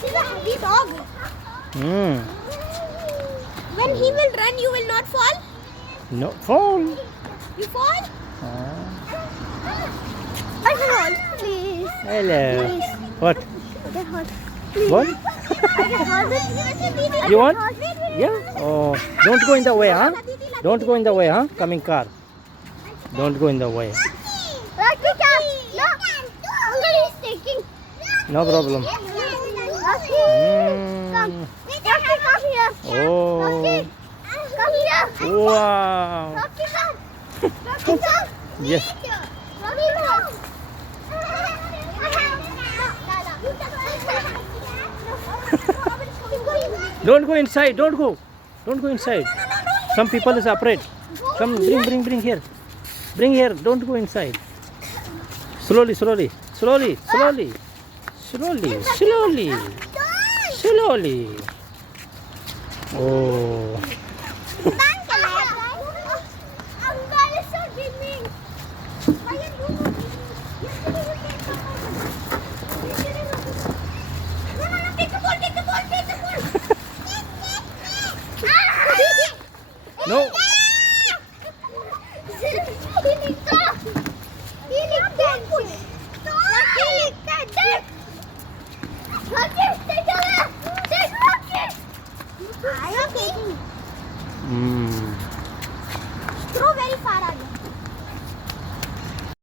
This is a heavy dog. Hmm. When he will run, you will not fall. No fall. You fall? Ah. I can hold, please. Hello. Please. What? I can hold. Please. What? I can hold it. You want? Yeah. Oh, don't go in the way, huh? Don't go in the way, huh? Coming car. Don't go in the way. Lucky cat. No. Uncle is taking. No problem. Lucky. Come. Mm. Lucky, come here. Oh. Lucky. Come here. Wow. Lucky, come. Lucky, come. Yes. Lucky, come. Don't go inside. Don't go. Don't go inside. Some people is afraid. Come, bring here. Bring here. Don't go inside. Slowly. Oh.